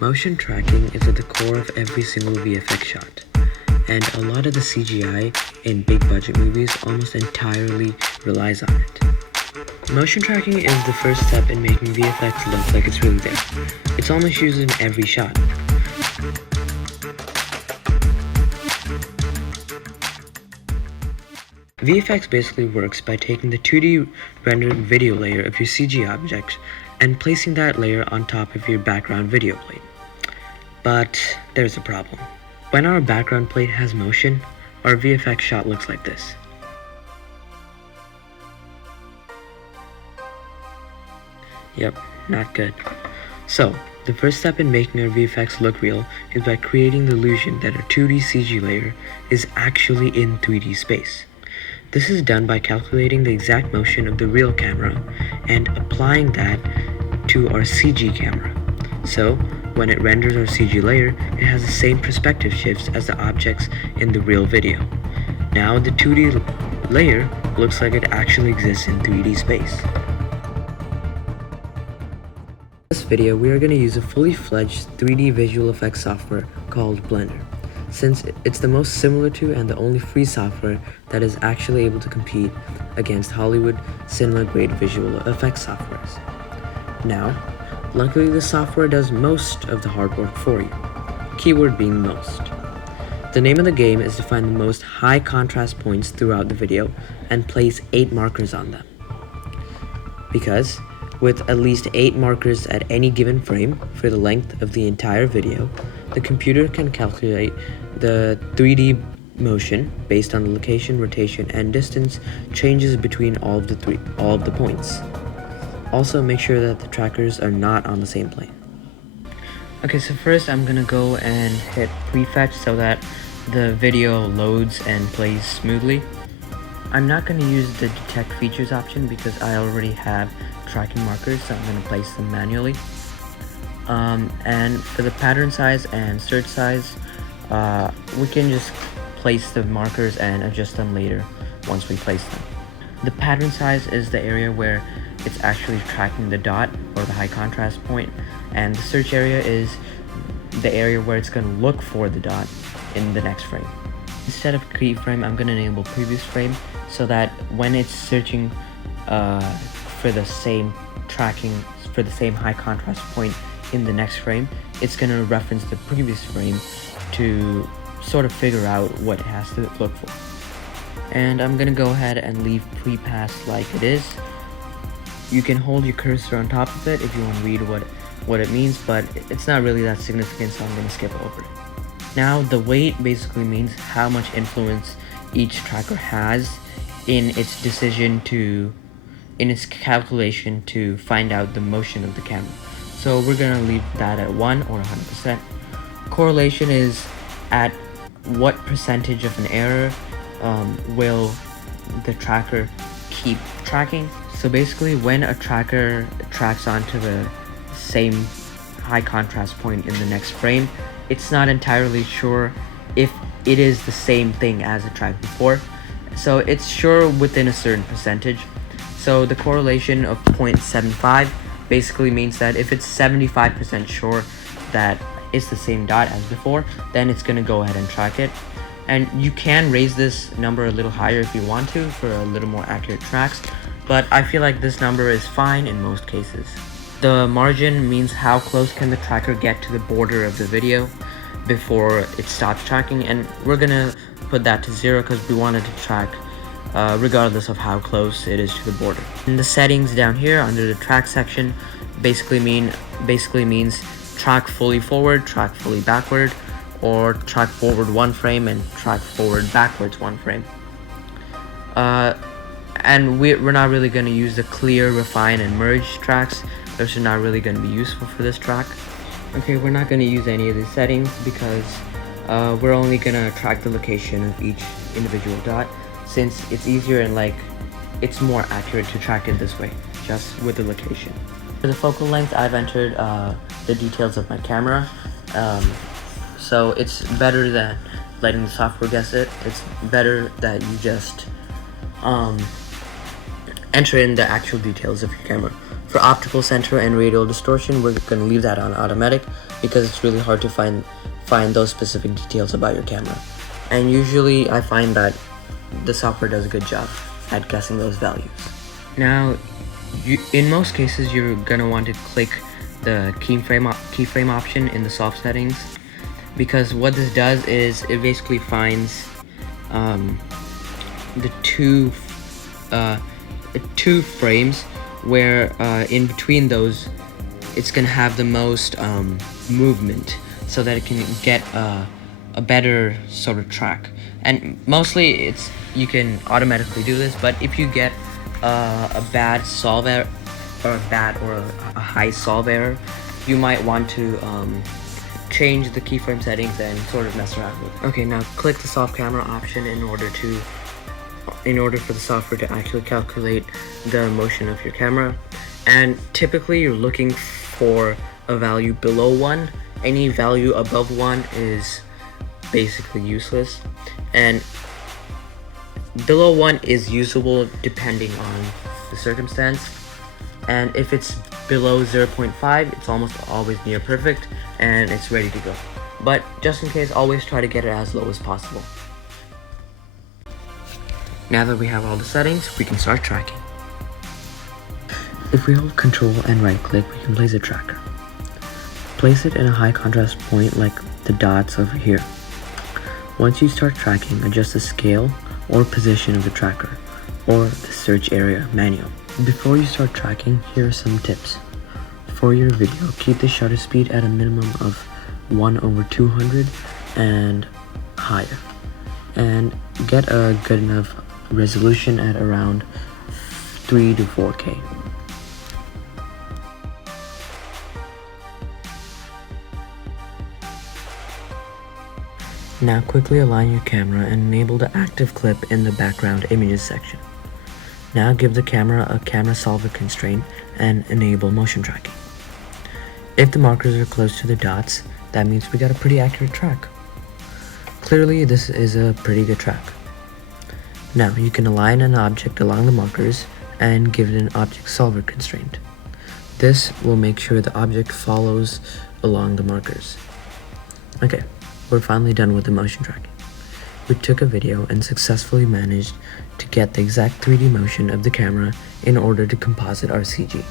Motion tracking is at the core of every single VFX shot, and a lot of the CGI in big budget movies almost entirely relies on it. Motion tracking is the first step in making VFX look like it's really there. It's almost used in every shot. VFX basically works by taking the 2D rendered video layer of your CG object and placing that layer on top of your background video plate. But there's a problem. When our background plate has motion, our VFX shot looks like this. Yep, not good. So, the first step in making our VFX look real is by creating the illusion that our 2D CG layer is actually in 3D space. This is done by calculating the exact motion of the real camera and applying that to our CG camera. So, when it renders our CG layer, it has the same perspective shifts as the objects in the real video. Now the 2D layer looks like it actually exists in 3D space. In this video, we are going to use a fully fledged 3D visual effects software called Blender, since it's the most similar to and the only free software that is actually able to compete against Hollywood cinema-grade visual effects softwares. Now, luckily the software does most of the hard work for you, keyword being most. The name of the game is to find the most high contrast points throughout the video and place 8 markers on them. Because with at least 8 markers at any given frame for the length of the entire video, the computer can calculate the 3D motion based on the location, rotation, and distance changes between all of the points. Also, make sure that the trackers are not on the same plane. Okay, so first I'm gonna go and hit prefetch so that the video loads and plays smoothly. I'm not gonna use the detect features option because I already have tracking markers, so I'm gonna place them manually. And for the pattern size and search size, we can just place the markers and adjust them later once we place them. The pattern size is the area where it's actually tracking the dot or the high contrast point, and the search area is the area where it's going to look for the dot in the next frame. Instead of keyframe, I'm going to enable previous frame so that when it's searching for the same high contrast point in the next frame, it's going to reference the previous frame to sort of figure out what it has to look for. And I'm going to go ahead and leave pre-pass like it is. You can hold your cursor on top of it if you want to read what it means, but it's not really that significant, so I'm going to skip over it. Now, the weight basically means how much influence each tracker has in its calculation to find out the motion of the camera. So we're going to leave that at 1 or 100%. Correlation is at what percentage of an error will the tracker keep tracking. So basically, when a tracker tracks onto the same high contrast point in the next frame, it's not entirely sure if it is the same thing as it tracked before. So it's sure within a certain percentage. So the correlation of 0.75 basically means that if it's 75% sure that it's the same dot as before, then it's going to go ahead and track it. And you can raise this number a little higher if you want to for a little more accurate tracks, but I feel like this number is fine in most cases. The margin means how close can the tracker get to the border of the video before it stops tracking, and we're gonna put that to 0 because we want it to track regardless of how close it is to the border. And the settings down here under the track section basically means track fully forward, track fully backward, or track forward 1 frame and track forward backwards 1 frame. And we're not really going to use the clear, refine, and merge tracks. Those are not really going to be useful for this track. Okay, we're not going to use any of these settings because we're only going to track the location of each individual dot, since it's easier and it's more accurate to track it this way, just with the location. For the focal length, I've entered the details of my camera, so it's better than letting the software guess it. It's better that you just enter in the actual details of your camera. For optical center and radial distortion, we're going to leave that on automatic because it's really hard to find those specific details about your camera. And usually I find that the software does a good job at guessing those values. Now, in most cases, you're going to want to click the keyframe option in the soft settings, because what this does is it basically finds the two frames where in between those it's gonna have the most movement, so that it can get a better sort of track. And mostly you can automatically do this, but if you get a bad solve error, or a high solve error, you might want to change the keyframe settings and sort of mess around with it. Okay, now click the soft camera option in order for the software to actually calculate the motion of your camera. And typically you're looking for a value below 1. Any value above 1 is basically useless, and below 1 is usable depending on the circumstance. And if it's below 0.5, it's almost always near perfect and it's ready to go. But just in case, always try to get it as low as possible. Now that we have all the settings, we can start tracking. If we hold Control and right click, we can place a tracker. Place it in a high contrast point like the dots over here. Once you start tracking, adjust the scale or position of the tracker, or the search area manual. Before you start tracking, here are some tips. For your video, keep the shutter speed at a minimum of 1/200 and higher, and get a good enough resolution at around 3 to 4K. Now quickly align your camera and enable the active clip in the background images section. Now give the camera a camera solver constraint and enable motion tracking. If the markers are close to the dots, that means we got a pretty accurate track. Clearly this is a pretty good track. Now you can align an object along the markers and give it an object solver constraint. This will make sure the object follows along the markers. Okay, we're finally done with the motion tracking. We took a video and successfully managed to get the exact 3D motion of the camera in order to composite our CG.